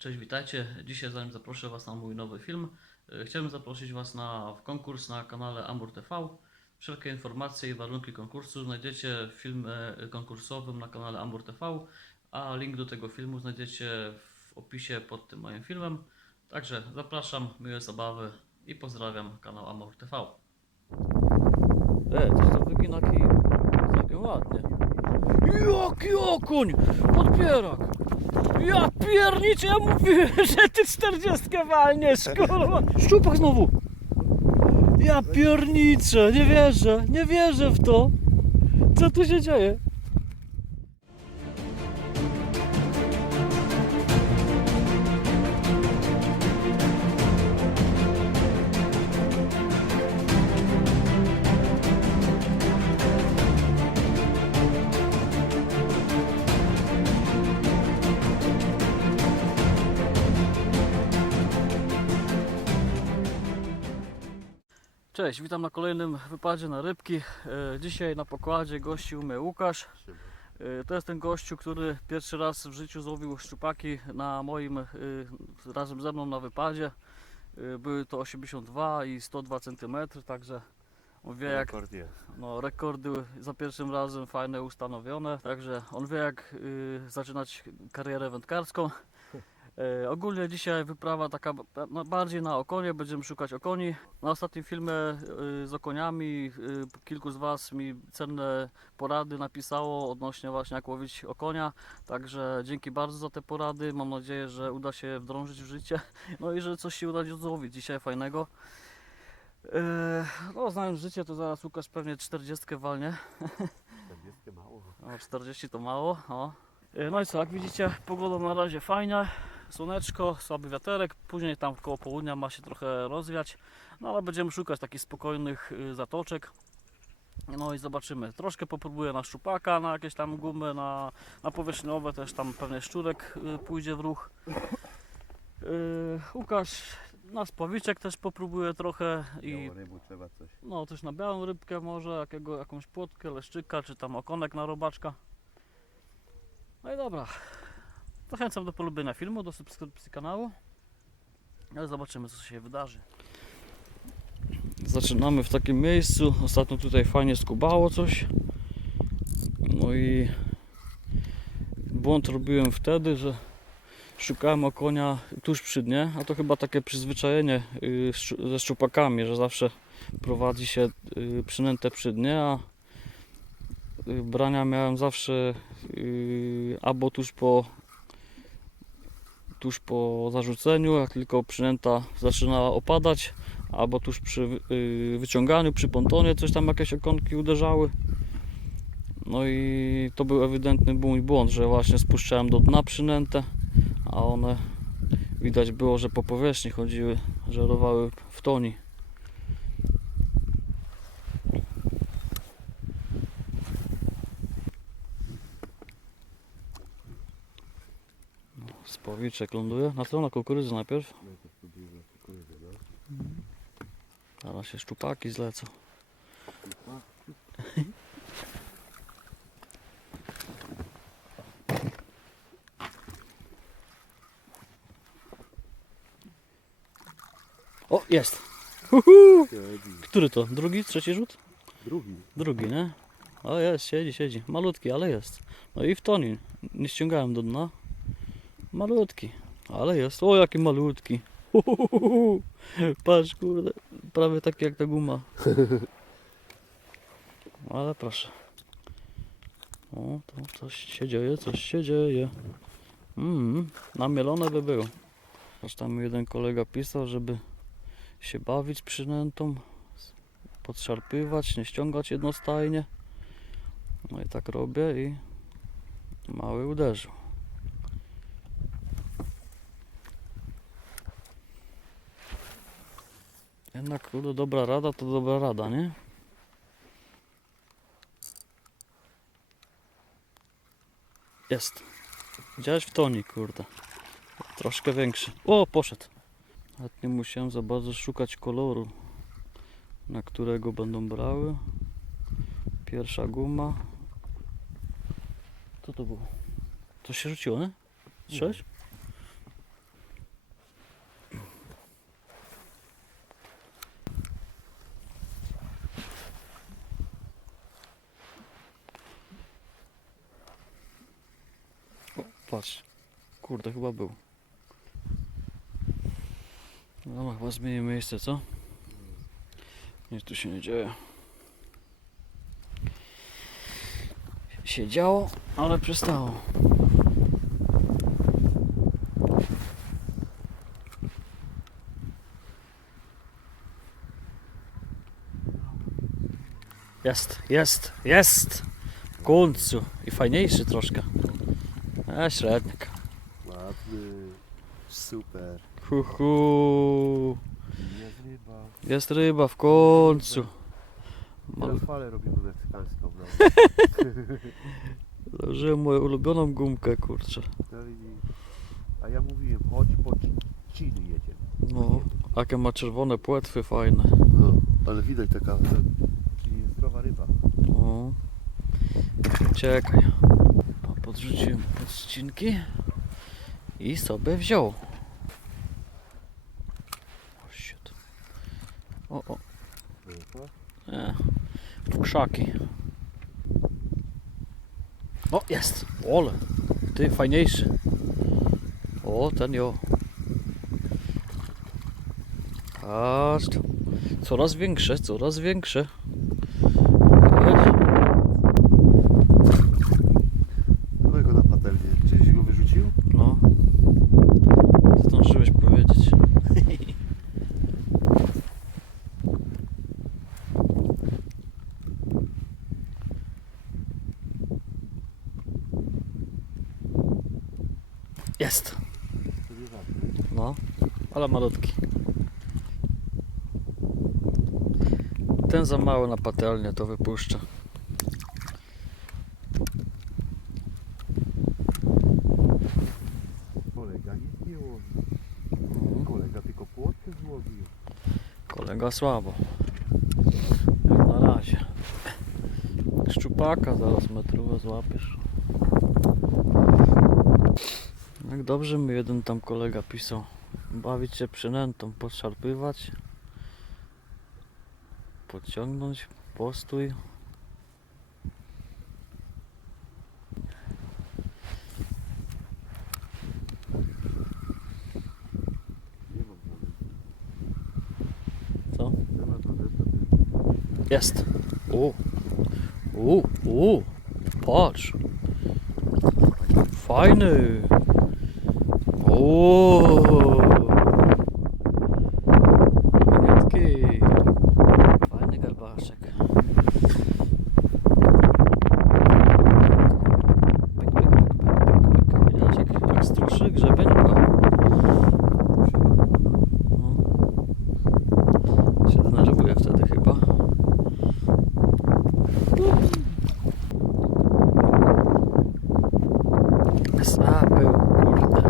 Cześć, witajcie. Dzisiaj zanim zaproszę Was na mój nowy film, e, chciałbym zaprosić Was na konkurs na kanale Amur TV. Wszelkie informacje i warunki konkursu znajdziecie w filmie konkursowym na kanale Amur TV, a link do tego filmu znajdziecie w opisie pod tym moim filmem. Także zapraszam, miłe zabawy i pozdrawiam kanał Amur TV. E, to to wygina całkiem ładnie. Jaki okoń! Podbierak! Ja pierniczę, ja mówiłem, że ty 40 walniesz, kurwa! Szczupak znowu! Ja pierniczę, nie wierzę, nie wierzę w to! Co tu się dzieje? Cześć, witam na kolejnym wypadzie na rybki. E, Dzisiaj na pokładzie gościł mnie Łukasz. E, To jest ten gościu, który pierwszy raz w życiu złowił szczupaki na moim, e, razem ze mną na wypadzie. Były to 82 i 102 cm, także on wie jak Rekord no, rekordy za pierwszym razem fajne ustanowione, także on wie jak zaczynać karierę wędkarską. E, ogólnie dzisiaj wyprawa taka na, bardziej na okonie, będziemy szukać okoni. Na ostatnim filmie y, z okoniami y, kilku z Was mi cenne porady napisało odnośnie właśnie jak łowić okonia, także dzięki bardzo za te porady, mam nadzieję, że uda się wdrążyć w życie, no i że coś się uda złowić dzisiaj fajnego. E, no znając życie to zaraz Łukasz pewnie 40 walnie. 40 mało. No, 40 to mało. O. E, No i co, jak widzicie, pogoda na razie fajna. Słoneczko, słaby wiaterek. Później tam koło południa ma się trochę rozwiać. No ale będziemy szukać takich spokojnych y, zatoczek. No i zobaczymy. Troszkę popróbuję na szczupaka, na jakieś tam gumy, na, na powierzchniowe też tam pewnie szczurek y, pójdzie w ruch. Y, Łukasz na spławiczek też popróbuje trochę i no, też na białą rybkę może, jakiego, jakąś płotkę, leszczyka, czy tam okonek na robaczka. No i dobra. Zachęcam do polubienia filmu, do subskrypcji kanału. Ale zobaczymy, co się wydarzy. Zaczynamy w takim miejscu. Ostatnio tutaj fajnie skubało coś. No i błąd robiłem wtedy, że szukałem okonia tuż przy dnie, a to chyba takie przyzwyczajenie y, ze szczupakami, że zawsze prowadzi się y, przynętę przy dnie, a y, brania miałem zawsze albo tuż po tuż po zarzuceniu, jak tylko przynęta zaczynała opadać, albo tuż przy y, wyciąganiu, przy pontonie coś tam jakieś okonki uderzały. No i to był ewidentny mój błąd, że właśnie spuszczałem do dna przynętę, a one widać było, że po powierzchni chodziły, żerowały w toni. Spowiczek ląduje. Na co? Na kukurydzy najpierw. Zaraz się szczupaki zlecą. O, jest! Uhu! Który to? Drugi? Trzeci rzut? Drugi. Drugi, nie? O, jest, siedzi, siedzi. Malutki, ale jest. No i w toni. Nie ściągałem do dna. Malutki, ale jest. O, jaki malutki. Uhuhuhu. Patrz, kurde. Prawie taki jak ta guma. Ale proszę. O, to coś się dzieje, coś się dzieje. Mm, namielone by było. Aż tam jeden kolega pisał, żeby się bawić przynętą podszarpywać, nie ściągać jednostajnie. No i tak robię i mały uderzył. Jednak kurde, dobra rada to dobra rada, nie? Jest. Widziałeś w toni, kurde. Troszkę większy. O, poszedł. Nawet nie musiałem za bardzo szukać koloru na którego będą brały. Pierwsza guma. Co to było? Coś się rzuciło, nie? Strzelić? patrz. Kurde, chyba był. No, chyba zmienię miejsce, co? Nic tu się nie dzieje. Się działo, ale przestało. Jest, jest, jest! W końcu. I fajniejszy troszkę. A średnik. Hu, hu. Jest ryba. Jest ryba w końcu. Mal- Teraz falę robimy meksykańską. No. Założyłem moją ulubioną gumkę, kurczę. No. A ja mówiłem, chodź po Chiny jedziemy. No, jakie ma czerwone płetwy fajne. No, ale widać taka, czyli zdrowa ryba. No. Czekaj. Po- Podrzuciłem podcinki i sobie wziął. O, shit. O, o, nie. W krzaki. O, jest! Ole! Ty, fajniejszy. O, ten jo. Patrz tu. Coraz większe, coraz większe. Weź. Byłego na patelnię. Czyś go wyrzucił? No. Zdążyłeś powiedzieć. Jest. To nie ważne. No, ale malutki. Ten za mały na patelnię to wypuszczę. Kolega nic nie łowi. Kolega tylko płotkę złowił. Kolega słabo. Jak na razie. Szczupaka zaraz metrówę złapiesz. Jak dobrze mi jeden tam kolega pisał. Bawić się przynętą, podszarpywać. Podciągnąć, postój. Co? Jest. U. U. U. Patrz. Fajny. O. Fajniutki. Fajny garbaszek. Pyk, pyk, pyk, pyk, pyk, pyk. Widać, jak, jak struszy grzebeń. O. No. Się denerwuje wtedy chyba. A, był, kurde.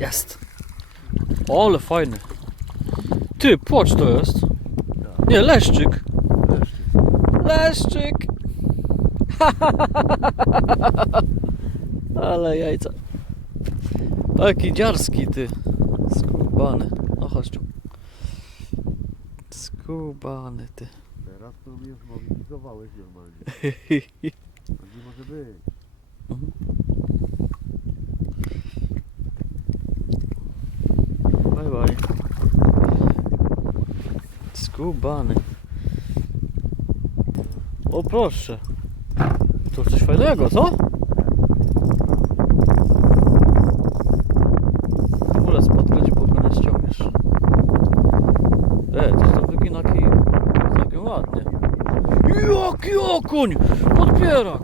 Jest. O, ale fajny. Ty, płocz to jest. Nie, leszczyk. Leszczyk. ale jajca. Taki dziarski ty. Skubany. No chodź tu. Skubany ty. Teraz to mnie zmobilizowałeś normalnie. Nie może być. Bye. Skubany. O proszę. To coś fajnego, co? Mulec podkręć, bo go nie ściągniesz. E, to to wygina kij. Całkiem ładnie. Jaki okuń! Podbierak!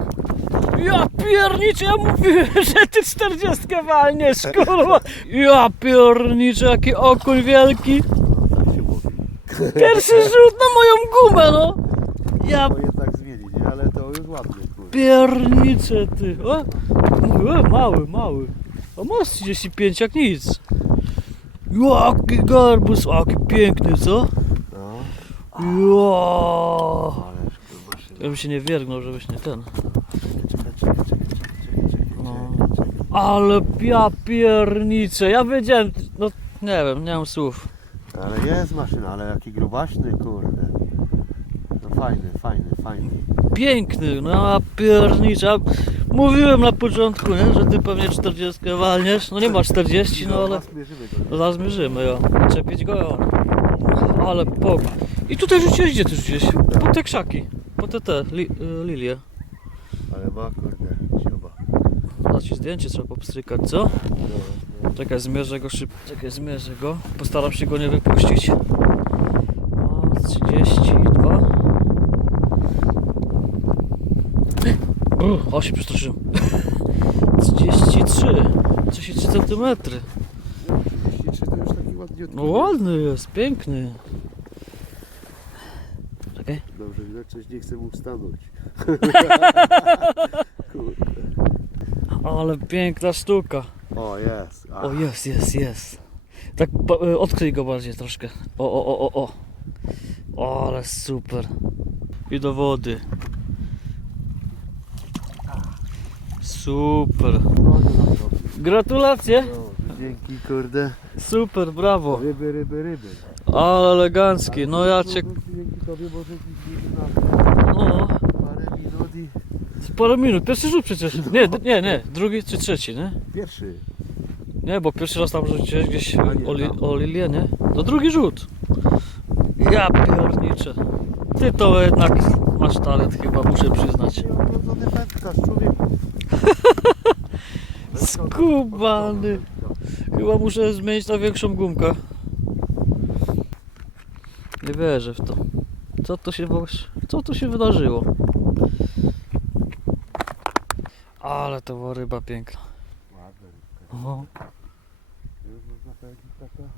Ja pierniczę, ja mówiłem, że ty 40 walniesz, kurwa! Ja pierniczę, jaki okuń wielki! Pierwszy rzut na moją gumę, no! Ja To jednak zmieni, nie? Ale to już ładnie, kurde. pierniczę, ty! O, e, mały, mały. A masz 35 jak nic. Jaki garbus, jaki piękny, co? No. Jo. Kurwa. Ja bym się nie wiergnął, żebyś nie ten. Czekaj, czekaj, czekaj, czekaj, czekaj, czekaj, No. czekaj, czekaj. Ale ja pierniczę, ja wiedziałem, no nie wiem, nie mam słów. Ale jest maszyna, ale jaki grubaśny, kurde. No fajny, fajny, fajny. Piękny, no a piernicza. Mówiłem na początku, nie, że ty pewnie 40 walniesz. No nie ma 40, no ale Zmierzymy go. zaraz. Czepić go, jo. Ale pok. I tutaj rzuciłeś, gdzie ty rzuciłeś? Po te krzaki. Po te te, li, y, lilie. Ale ma kurde. Zaraz ci zdjęcie trzeba popstrykać, co? No, no. Czekaj, zmierzę go szybko. Czekaj, zmierzę go. Postaram się go nie wypuścić. O, 32. Uch, o, się przestraszyłem. 33. 33 cm. 33 to już taki ładniutki. No ładny jest, piękny. Czekaj. Dobrze, widać, coś nie chce mu stanąć. Ale piękna sztuka. O, jest. O, jest, jest, jest. Tak, e, odkryj go bardziej troszkę. O, o, o, o, o. O, ale super. I do wody. Super. Gratulacje. Dzięki, kurde. Super, brawo. Ryby, ryby, ryby. Ale elegancki. No ja cię... Dzięki tobie na No, parę minut i... parę minut. Pierwszy rzut przecież. Nie, d- nie, nie. Drugi czy trzeci, nie? Pierwszy. Nie, bo pierwszy raz tam rzuciłeś gdzieś A nie, tam. nie? To drugi rzut. Ja piorniczę. Ty to jednak masz talent chyba, muszę przyznać. Nie ogrodzony wędkarz, człowieku. Skubany. Chyba muszę zmienić na większą gumkę. Nie wierzę w to. Co to się Co tu się wydarzyło? Ale to była ryba piękna. Ładna rybka. O, Już można powiedzieć taka...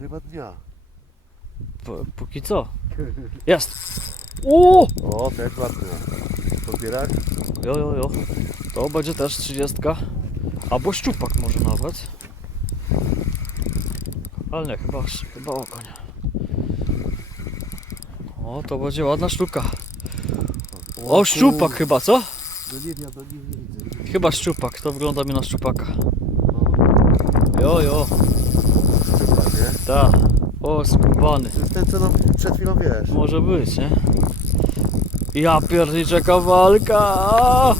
Ryba dnia. p- póki co. Jest! O! O, też ładna. Podbierać? Jo, jo, jo. To będzie też 30. Albo szczupak może nawet. Ale nie, chyba, chyba okoń. O, to będzie ładna sztuka. O, szczupak chyba, co? Nie widzę. Chyba szczupak, to wygląda mi na szczupaka. Jo, jo, szczupak, nie? ta. O, skubany. To jest ten, co nam przed chwilą wiesz. Może być, nie? Ja pierniczę kawalka!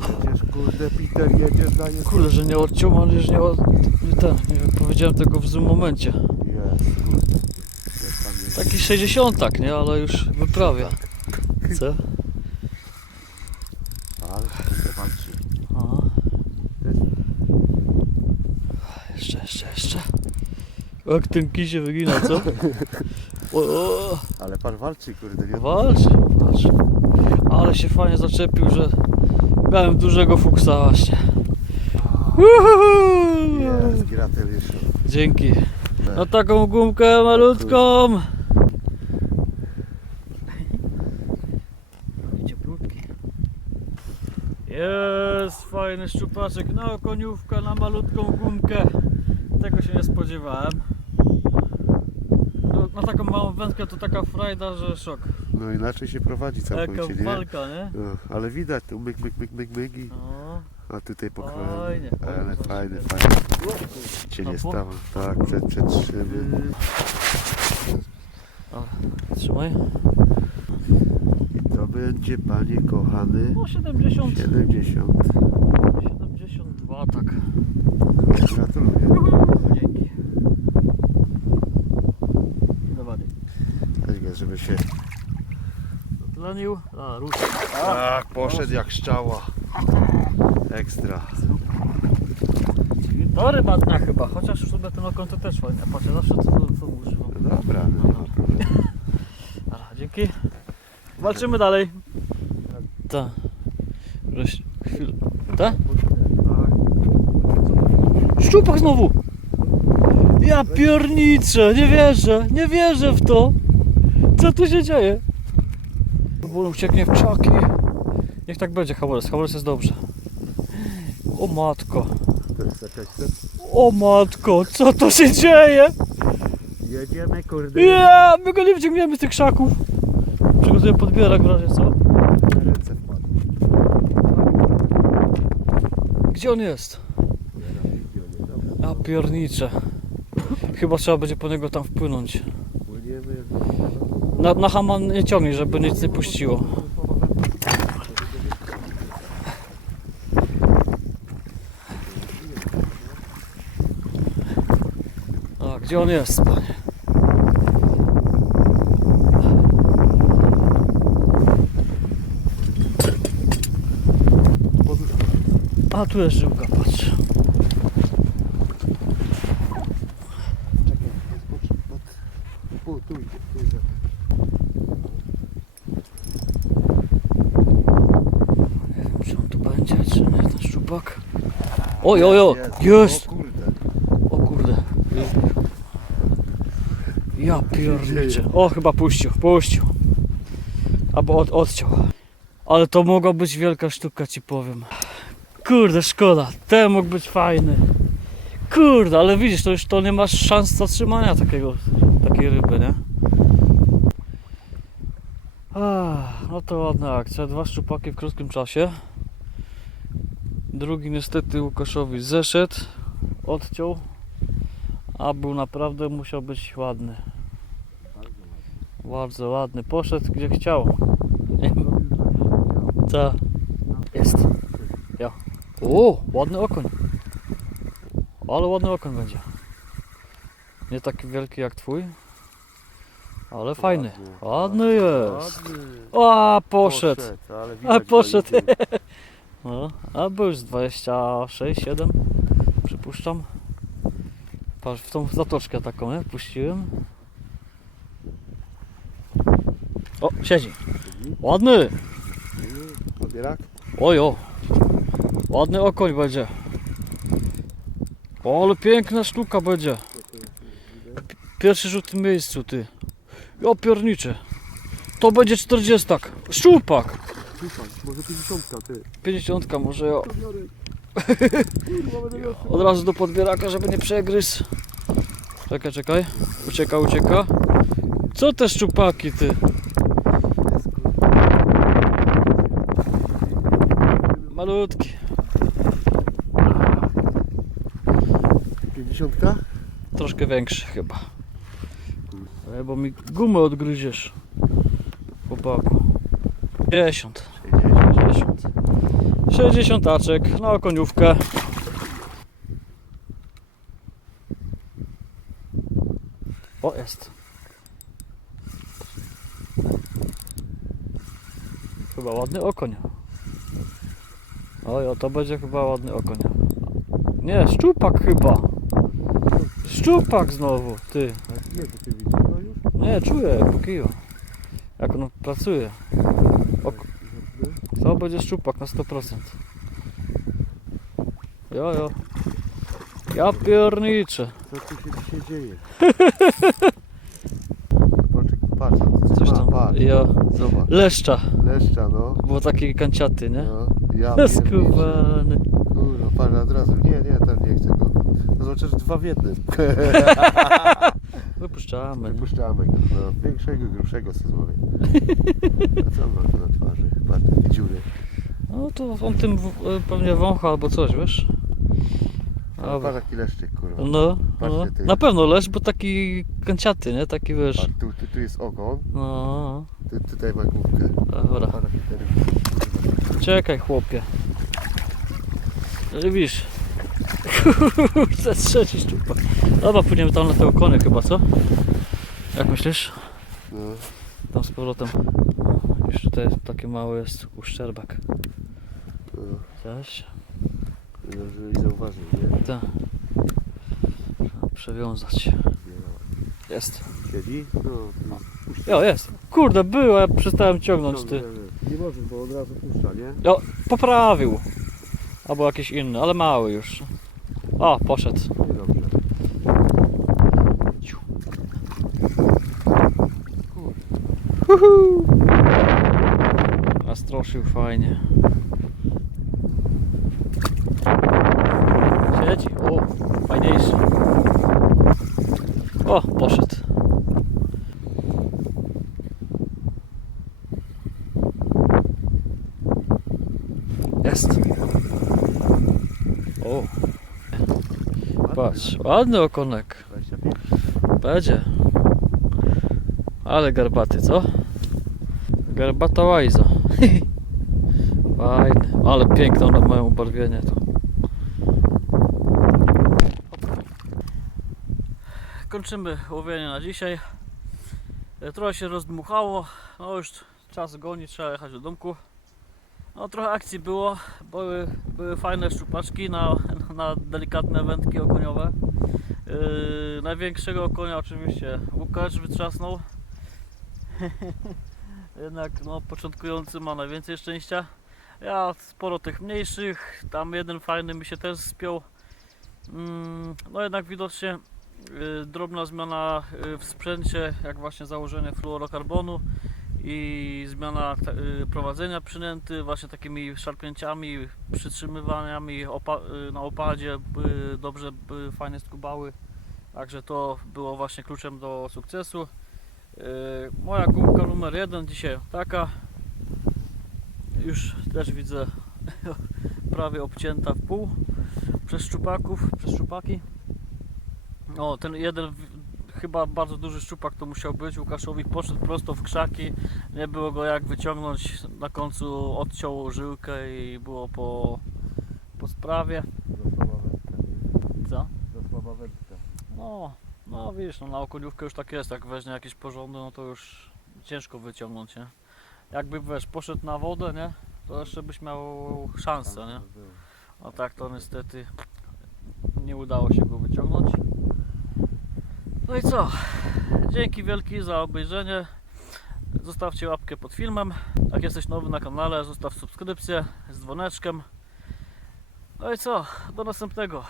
Przecież kurde, Peter jedziesz, daje... Kurde, że nie odciął, mam nadzieję, że nie, od... nie ten, nie powiedziałem tego w złym momencie. Jest, kurde. Jest tam jest. Taki 60, nie? Ale już wyprawia. Co? Ale kurde, walczy. Aha. Jeszcze, jeszcze, jeszcze. Jak ten kij się wygina, co? O, o, Ale pan walczy, kurde, nie? walcz, walcz. Ale się fajnie zaczepił, że miałem dużego fuksa właśnie. Uhuhu. Jest. Dzięki. Na taką gumkę malutką. Cieplutki. Jest fajny szczupaczek na okoniówkę, na malutką gumkę. Tego się nie spodziewałem. Na taką małą wędkę to taka frajda, że szok. No inaczej się prowadzi Taka całkowicie, nie? walka, nie? No, ale widać tu myk, myk, myk, myk, myk i... No, A tutaj. Fajnie, fajnie, Ale fajnie. fajny, fajny. Cię nie stało. Tak, przed, przed szyby. O, trzymaj. To będzie, panie kochany, No 70. 70. 72, tak. Gratuluję. Dzięki. Dawaj. Weź go, żeby się... Tlenił. A, rusz. Tak, poszedł jak szczała. Ekstra. To ryba dnia chyba, chociaż w sumie ten okon to też fajnie. Patrzę, zawsze to, to, używam. No dobra, no, nie ma problemu. Dobra, dzięki. Walczymy dalej. Tak. Żeś chwilę. Tak? Szczupak znowu! Ja pierniczę, nie wierzę, nie wierzę w to. Co tu się dzieje? Bo on ucieknie w czaki. Niech tak będzie, Hawores, Hawores jest dobrze. O matko, To jest jakaś ten... o matko, co to się dzieje? Jedziemy, kurde. Ja, my go nie wyciągniemy z tych krzaków. Przygotuję podbierak w razie co? Na ręce wpadł. Gdzie on jest? Dobra, Ja pierniczę. Chyba trzeba będzie po niego tam wpłynąć. Na, na haman nie ciągnij, żeby nic nie puściło. A gdzie on jest, panie? A tu jest żyłka, patrz. Czekaj, jest pod... pod... O, tu idzie, tu idzie. Nie wiem, czy on tu będzie, czy nie, ten szczupak. Oj, oj, oj, jest! O kurde. O kurde. Ja pierniczę. O, chyba puścił, puścił. Albo od, odciął. Ale to mogła być wielka sztuka, ci powiem. Kurde, szkoda. Ten mógł być fajny. Kurde, ale widzisz, to już to nie masz szans zatrzymania takiego, takiej ryby, nie? No to ładna akcja. Dwa szczupaki w krótkim czasie. Drugi niestety Łukaszowi zeszedł, odciął, a był naprawdę musiał być ładny. Bardzo ładny. Poszedł gdzie chciał. Ta. Jest. Ja. O, ładny okoń. Ale ładny okoń będzie. Nie taki wielki jak twój. Ale fajny. Ładny jest. O, poszedł. ale A poszedł. No, a był już z 26, 7 przypuszczam. Patrz, w tą zatoczkę taką, nie? Puściłem. O, siedzi. Ładny. Podbierak? Ojo. Ładny okoń będzie. O, ale piękna sztuka będzie. Pierwszy rzut w tym miejscu, ty. Ja pierniczę. To będzie 40. Szczupak. Słuchaj, może 50 ty. 50 może ja. Od razu do podbieraka, żeby nie przegryzł. Czekaj, czekaj. Ucieka, ucieka. Co te szczupaki, ty? Malutki. 50? Troszkę większy chyba. E, Bo mi gumę odgryziesz. Chłopaku. 60. 60. 60 aczek na okoniówkę. O, jest. Chyba ładny okoń. Oj, o to będzie chyba ładny okoń. Nie, szczupak chyba. Szczupak znowu, ty. Nie, czuję po kiju. Jak on pracuje. To będzie szczupak na 100%. Jo, jo. Ja pierniczę. Co tu się dzisiaj dzieje? Patrz, patrz, co Coś tam. patrz. Ja. Zobacz, Leszcza. leszcza no. Było taki kanciaty, nie? no. Ja. Skubany. Kurwa, patrz od razu. Nie, nie, ten nie chcę go. To znaczy, że dwa w jednym. Wypuszczamy. Wypuszczamy go. No, większego, grubszego sobie złowię. A co on ma tu na twarzy? Dziury. No to on tym e, pewnie wącha albo coś, wiesz? A Dobra. patrz jaki leszczyk, kurwa. No, no. Na pewno lesz, bo taki kanciaty, nie? Taki wiesz. Patrz, tu, tu, tu jest ogon, No, tu, tutaj ma główkę. dobra. Czekaj, chłopie. Widzisz? Kurde, trzeci szczupak. Dobra, pójdziemy tam na te okonie chyba, co? Jak myślisz? No, Tam z powrotem. Już tutaj taki mały jest uszczerbak. no. Widziałeś? Dobrze i zauważył, nie? Tak. Trzeba przewiązać. Jest. Siedzi? No, tu. Jo, jest. Kurde, było, ja przestałem ciągnąć, ty. Nie możesz, bo od razu puszcza, nie? O, poprawił. Albo jakiś inny, ale mały już. O, poszedł. Nie dobrze. Uhu. Nastroszył fajnie. Siedzi. O, fajniejszy. O, poszedł. Jest. O, patrz, ładny okonek. 25. Będzie. Ale garbaty, co? Garbata łajza. Fajne. Ale piękne one mają ubarwienie to. Kończymy łowienie na dzisiaj. E, Trochę się rozdmuchało. No już czas goni, trzeba jechać do domku. No trochę akcji było. Były, były fajne szczupaczki na, na delikatne wędki okoniowe. Yy, największego konia oczywiście Łukasz wytrzasnął. Jednak no, początkujący ma najwięcej szczęścia. Ja sporo tych mniejszych, tam jeden fajny mi się też spiął. Mm, no jednak widocznie y, drobna zmiana y, w sprzęcie, jak właśnie założenie fluorokarbonu i zmiana y, prowadzenia przynęty, właśnie takimi szarpnięciami, przytrzymywaniami na opadzie, dobrze fajnie skubały. Także to było właśnie kluczem do sukcesu. Moja gumka numer jeden dzisiaj taka. Już też widzę prawie obcięta w pół przez szczupaków, przez szczupaki. O, ten jeden chyba bardzo duży szczupak to musiał być. Łukaszowi poszedł prosto w krzaki. Nie było go jak wyciągnąć. Na końcu odciął żyłkę i było po, po sprawie. Co? No, no wiesz, no na okoniówkę już tak jest, jak weźmie jakieś porządne, no to już ciężko wyciągnąć, nie? Jakby wiesz, poszedł na wodę, nie? To jeszcze byś miał szansę, nie? A tak to niestety nie udało się go wyciągnąć. No i co? Dzięki wielki za obejrzenie. Zostawcie łapkę pod filmem. Jak jesteś nowy na kanale, zostaw subskrypcję z dzwoneczkiem. No i co? Do następnego.